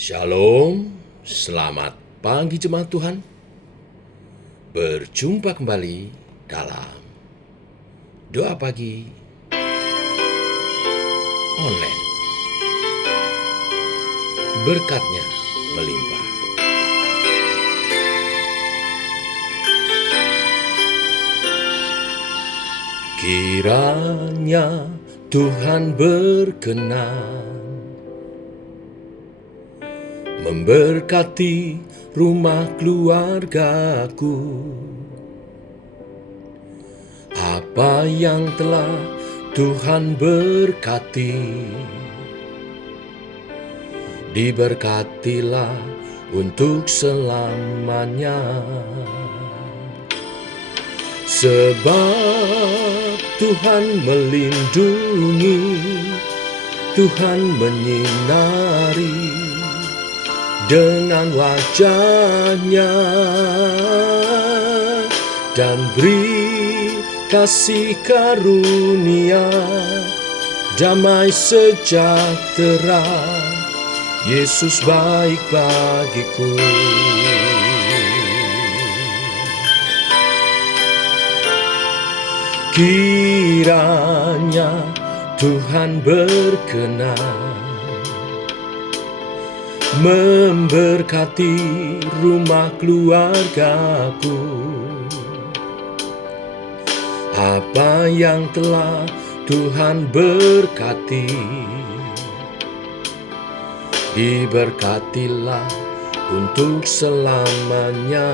Shalom, selamat pagi jemaat Tuhan. Berjumpa kembali dalam doa pagi online. Berkatnya melimpah. Kiranya Tuhan berkenan memberkati rumah keluargaku. Apa yang telah Tuhan berkati, diberkatilah untuk selamanya. Sebab Tuhan melindungi, Tuhan menyinari dengan wajah-Nya dan beri kasih karunia, damai sejahtera. Yesus baik bagiku. Kiranya Tuhan berkenan memberkati rumah keluargaku. Apa yang telah Tuhan berkati, diberkatilah untuk selamanya.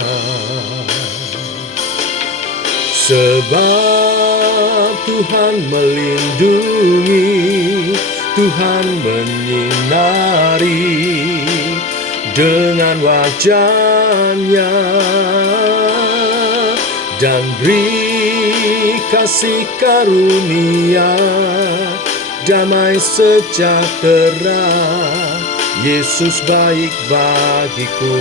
Sebab Tuhan melindungi, Tuhan menyinari dengan wajah-Nya dan beri kasih karunia, damai sejahtera. Yesus baik bagiku.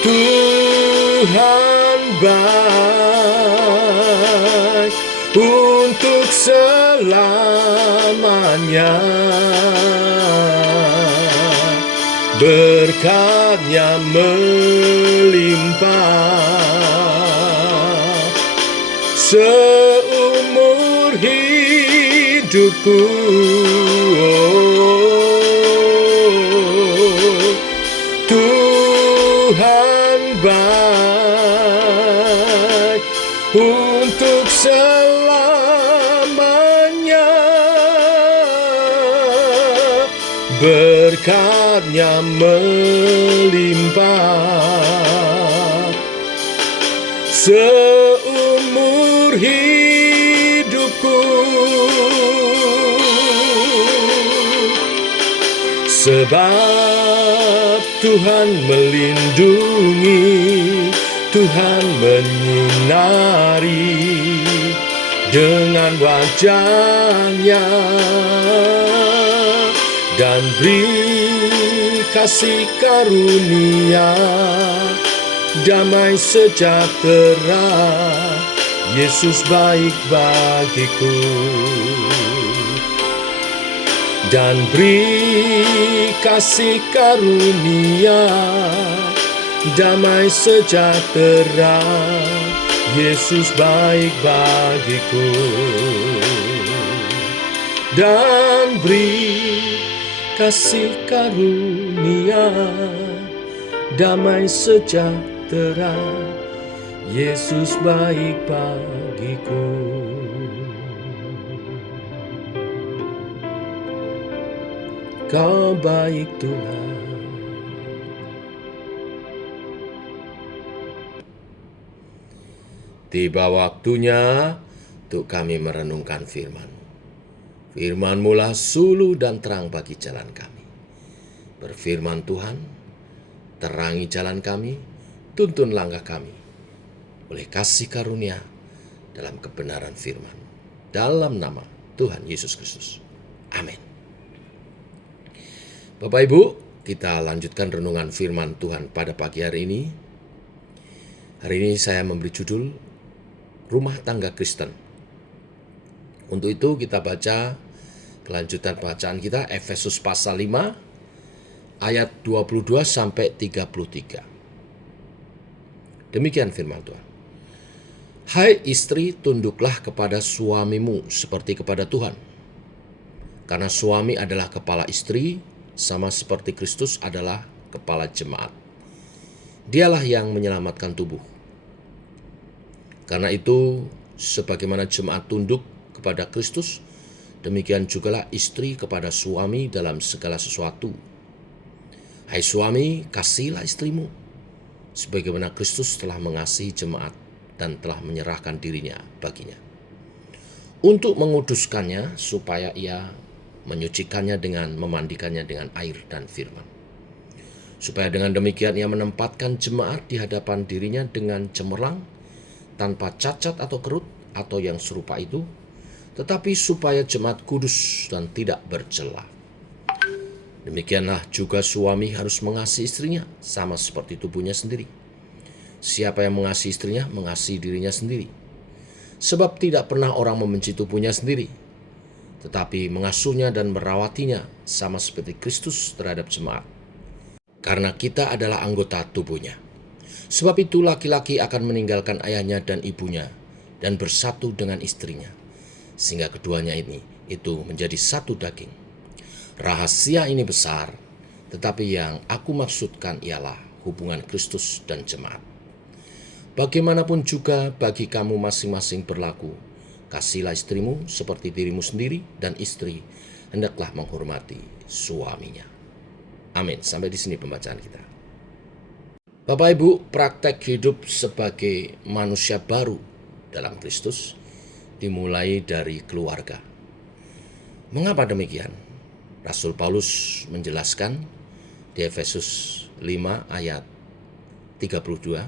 Tuhan baik untuk selamanya. Berkat-Nya melimpah seumur hidupku. Tuhan baik untuk selamanya. Berkat-Nya melimpah seumur hidupku. Sebab Tuhan melindungi, Tuhan menyinari dengan wajah-Nya dan beri kasih karunia, damai sejahtera. Yesus baik bagiku dan beri kasih karunia, damai sejahtera. Yesus baik bagiku dan beri kasih karunia, damai sejahtera. Yesus baik bagiku. Kau baik Tuhan. Tiba waktunya untuk kami merenungkan firman. Firman-Mu-lah suluh dan terang bagi jalan kami. Berfirman Tuhan, terangi jalan kami, tuntun langkah kami oleh kasih karunia dalam kebenaran firman. Dalam nama Tuhan Yesus Kristus. Amin. Bapak Ibu, kita lanjutkan renungan firman Tuhan pada pagi hari ini. Hari ini saya memberi judul Rumah Tangga Kristen. Untuk itu kita baca Kelanjutan bacaan kita Efesus pasal 5 ayat 22 sampai 33. Demikian firman Tuhan. Hai istri, tunduklah kepada suamimu seperti kepada Tuhan. Karena suami adalah kepala istri, sama seperti Kristus adalah kepala jemaat. Dialah yang menyelamatkan tubuh. Karena itu, sebagaimana jemaat tunduk kepada Kristus, demikian jugalah istri kepada suami dalam segala sesuatu. Hai suami, kasihilah istrimu, sebagaimana Kristus telah mengasihi jemaat dan telah menyerahkan dirinya baginya, untuk menguduskannya supaya ia menyucikannya dengan memandikannya dengan air dan firman. Supaya dengan demikian ia menempatkan jemaat di hadapan dirinya dengan cemerlang, tanpa cacat atau kerut atau yang serupa itu, tetapi supaya jemaat kudus dan tidak bercela. Demikianlah juga suami harus mengasihi istrinya, sama seperti tubuhnya sendiri. Siapa yang mengasihi istrinya, mengasihi dirinya sendiri. Sebab tidak pernah orang membenci tubuhnya sendiri, tetapi mengasuhnya dan merawatinya, sama seperti Kristus terhadap jemaat. Karena kita adalah anggota tubuhnya. Sebab itu laki-laki akan meninggalkan ayahnya dan ibunya, dan bersatu dengan istrinya, sehingga keduanya itu menjadi satu daging. Rahasia ini besar, tetapi yang aku maksudkan ialah hubungan Kristus dan jemaat. Bagaimanapun juga bagi kamu masing-masing berlaku, kasihilah istrimu seperti dirimu sendiri, dan istri hendaklah menghormati suaminya. Amin. Sampai di sini pembacaan kita. Bapak Ibu, praktek hidup sebagai manusia baru dalam Kristus dimulai dari keluarga. Mengapa demikian? Rasul Paulus menjelaskan di Efesus 5 ayat 32,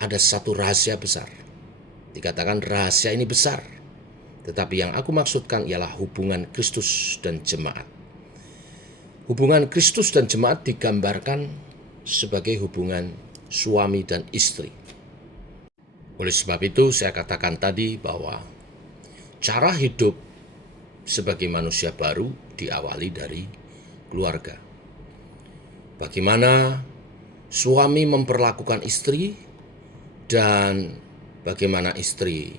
ada satu rahasia besar. Dikatakan rahasia ini besar, tetapi yang aku maksudkan ialah hubungan Kristus dan jemaat. Hubungan Kristus dan jemaat digambarkan sebagai hubungan suami dan istri. Oleh sebab itu saya katakan tadi bahwa cara hidup sebagai manusia baru diawali dari keluarga. Bagaimana suami memperlakukan istri dan bagaimana istri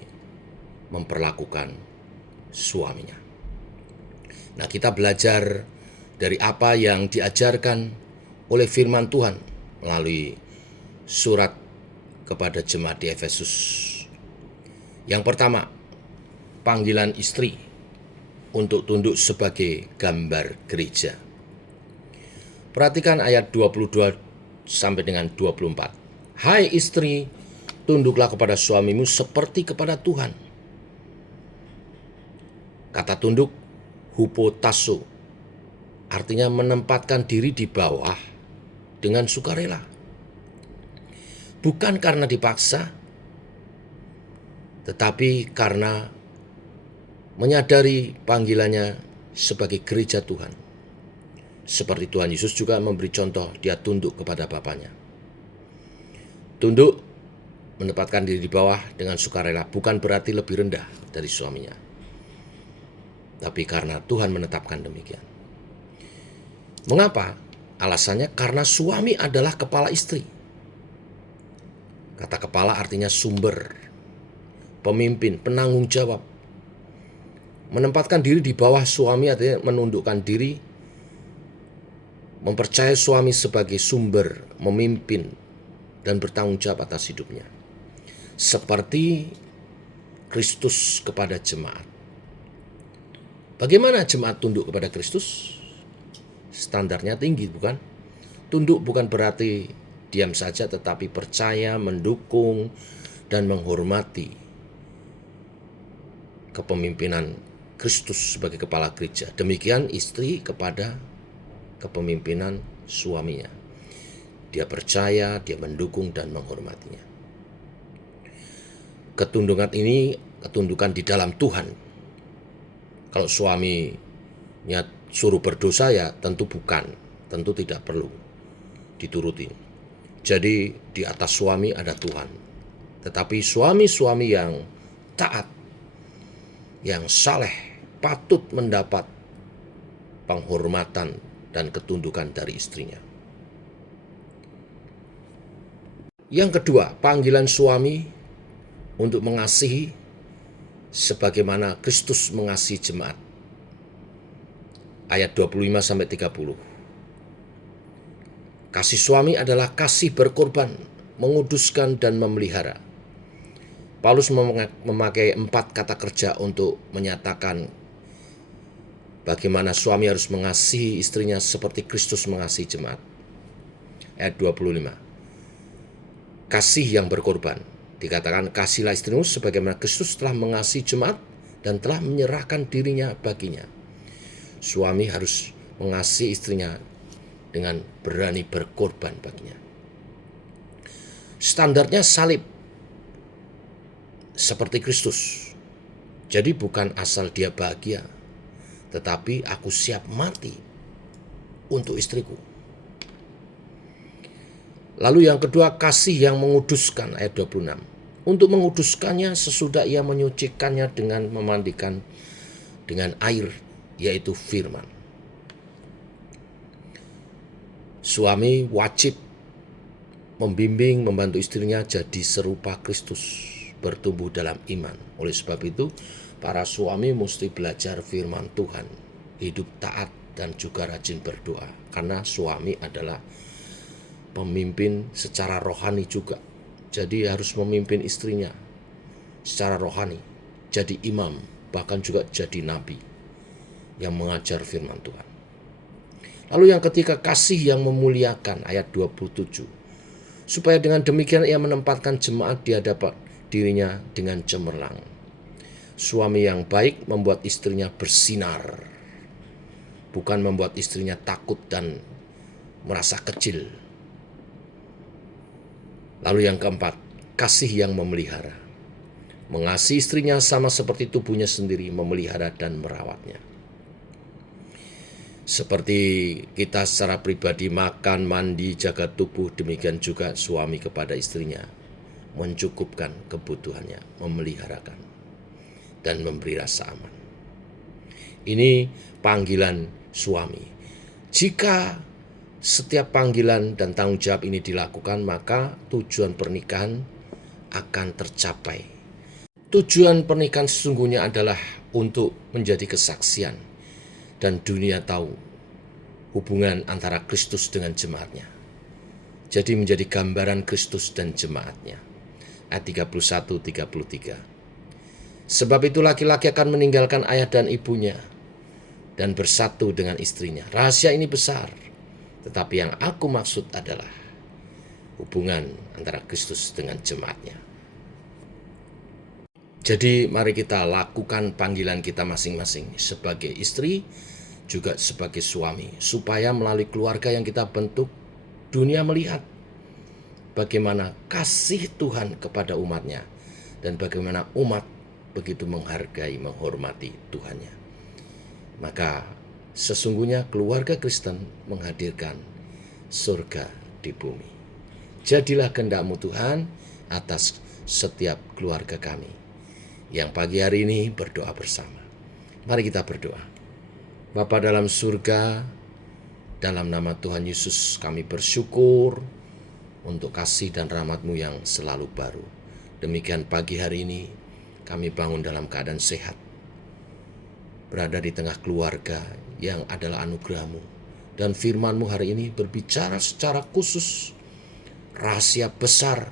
memperlakukan suaminya. Nah, kita belajar dari apa yang diajarkan oleh firman Tuhan melalui surat kepada jemaat di Efesus. Yang pertama, panggilan istri untuk tunduk sebagai gambar gereja. Perhatikan ayat 22 sampai dengan 24. Hai istri, tunduklah kepada suamimu seperti kepada Tuhan. Kata tunduk, hupotasso, artinya menempatkan diri di bawah dengan sukarela. Bukan karena dipaksa, tetapi karena menyadari panggilannya sebagai gereja Tuhan. Seperti Tuhan Yesus juga memberi contoh, dia tunduk kepada Bapaknya. Tunduk, menempatkan diri di bawah dengan sukarela, bukan berarti lebih rendah dari suaminya, tapi karena Tuhan menetapkan demikian. Mengapa? Alasannya karena suami adalah kepala istri. Kata kepala artinya sumber, pemimpin, penanggung jawab. Menempatkan diri di bawah suami artinya menundukkan diri, mempercayai suami sebagai sumber, memimpin, dan bertanggung jawab atas hidupnya. Seperti Kristus kepada jemaat. Bagaimana jemaat tunduk kepada Kristus? Standarnya tinggi, bukan? Tunduk bukan berarti diam saja, tetapi percaya, mendukung, dan menghormati kepemimpinan Kristus sebagai kepala gereja. Demikian istri kepada kepemimpinan suaminya. Dia percaya, dia mendukung, dan menghormatinya. Ketundukan ini ketundukan di dalam Tuhan. Kalau suaminya suruh berdosa, ya tentu bukan, tentu tidak perlu dituruti. Jadi di atas suami ada Tuhan. Tetapi suami-suami yang taat, yang saleh, patut mendapat penghormatan dan ketundukan dari istrinya. Yang kedua, panggilan suami untuk mengasihi sebagaimana Kristus mengasihi jemaat. Ayat 25-30. Kasih suami adalah kasih berkorban, menguduskan dan memelihara. Paulus memakai 4 kata kerja untuk menyatakan bagaimana suami harus mengasihi istrinya seperti Kristus mengasihi jemaat. Ayat 25. Kasih yang berkorban. Dikatakan, kasihlah istrimu sebagaimana Kristus telah mengasihi jemaat dan telah menyerahkan dirinya baginya. Suami harus mengasihi istrinya dengan berani berkorban baginya. Standarnya salib seperti Kristus. Jadi bukan asal dia bahagia, tetapi aku siap mati untuk istriku. Lalu yang kedua, kasih yang menguduskan, ayat 26. Untuk menguduskannya sesudah ia menyucikannya dengan memandikan dengan air, yaitu firman. Suami wajib membimbing, membantu istrinya jadi serupa Kristus, bertumbuh dalam iman. Oleh sebab itu, para suami mesti belajar firman Tuhan, hidup taat dan juga rajin berdoa. Karena suami adalah pemimpin secara rohani juga. Jadi harus memimpin istrinya secara rohani, jadi imam, bahkan juga jadi nabi yang mengajar firman Tuhan. Lalu yang ketiga, kasih yang memuliakan, ayat 27. Supaya dengan demikian ia menempatkan jemaat di hadapan dirinya dengan cemerlang. Suami yang baik membuat istrinya bersinar, bukan membuat istrinya takut dan merasa kecil. Lalu yang keempat, kasih yang memelihara. Mengasihi istrinya sama seperti tubuhnya sendiri, memelihara dan merawatnya. Seperti kita secara pribadi makan, mandi, jaga tubuh, demikian juga suami kepada istrinya. Mencukupkan kebutuhannya, memeliharakan, dan memberi rasa aman. Ini panggilan suami. Jika setiap panggilan dan tanggung jawab ini dilakukan, maka tujuan pernikahan akan tercapai. Tujuan pernikahan sesungguhnya adalah untuk menjadi kesaksian dan dunia tahu hubungan antara Kristus dengan jemaatnya. Jadi menjadi gambaran Kristus dan jemaatnya. Ayat 31-33. Sebab itu laki-laki akan meninggalkan ayah dan ibunya dan bersatu dengan istrinya. Rahasia ini besar, tetapi yang aku maksud adalah hubungan antara Kristus dengan jemaatnya. Jadi mari kita lakukan panggilan kita masing-masing sebagai istri, juga sebagai suami, supaya melalui keluarga yang kita bentuk, dunia melihat bagaimana kasih Tuhan kepada umatnya dan bagaimana umat begitu menghargai, menghormati Tuhannya. Maka sesungguhnya keluarga Kristen menghadirkan surga di bumi. Jadilah kehendak-Mu Tuhan atas setiap keluarga kami yang pagi hari ini berdoa bersama. Mari kita berdoa. Bapa dalam surga, dalam nama Tuhan Yesus kami bersyukur untuk kasih dan rahmat-Mu yang selalu baru. Demikian pagi hari ini kami bangun dalam keadaan sehat, berada di tengah keluarga yang adalah anugerah-Mu. Dan firman-Mu hari ini berbicara secara khusus, rahasia besar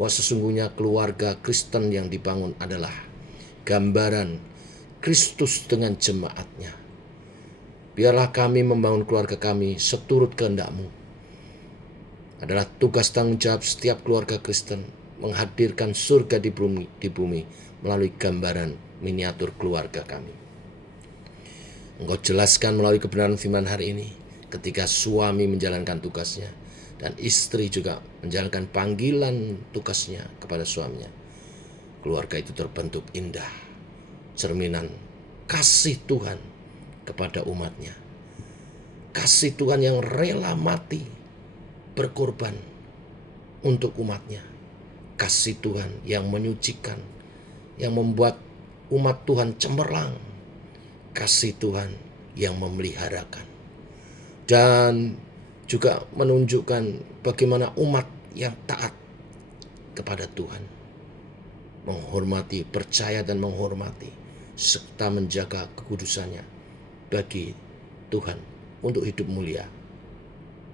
bahwa sesungguhnya keluarga Kristen yang dibangun adalah gambaran Kristus dengan jemaatnya. Biarlah kami membangun keluarga kami seturut kehendak-Mu. Adalah tugas tanggung jawab setiap keluarga Kristen menghadirkan surga di bumi melalui gambaran miniatur keluarga kami. Engkau jelaskan melalui kebenaran firman hari ini, ketika suami menjalankan tugasnya dan istri juga menjalankan panggilan tugasnya kepada suaminya, keluarga itu terbentuk indah, cerminan kasih Tuhan kepada umatnya. Kasih Tuhan yang rela mati, berkorban untuk umatnya. Kasih Tuhan yang menyucikan, yang membuat umat Tuhan cemerlang. kasih Tuhan yang memeliharakan, dan juga menunjukkan bagaimana umat yang taat kepada Tuhan, menghormati, percaya dan menghormati, serta menjaga kekudusannya bagi Tuhan untuk hidup mulia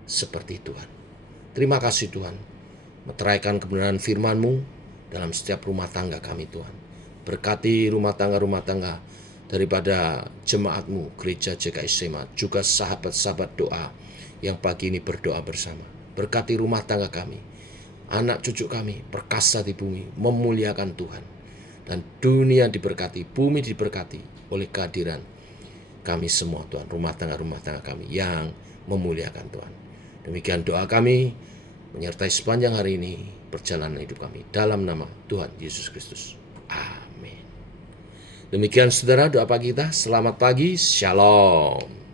seperti Tuhan. Terima kasih Tuhan, meteraikan kebenaran firman-Mu dalam setiap rumah tangga kami Tuhan. Berkati rumah tangga daripada jemaat-Mu, Gereja JKI Sema, juga sahabat-sahabat doa yang pagi ini berdoa bersama. Berkati rumah tangga kami, anak cucu kami, perkasa di bumi, memuliakan Tuhan. Dan dunia diberkati, bumi diberkati oleh kehadiran kami semua Tuhan, rumah tangga kami yang memuliakan Tuhan. Demikian doa kami, menyertai sepanjang hari ini perjalanan hidup kami, dalam nama Tuhan Yesus Kristus. Amin. Demikian saudara doa pagi kita. Selamat pagi, shalom.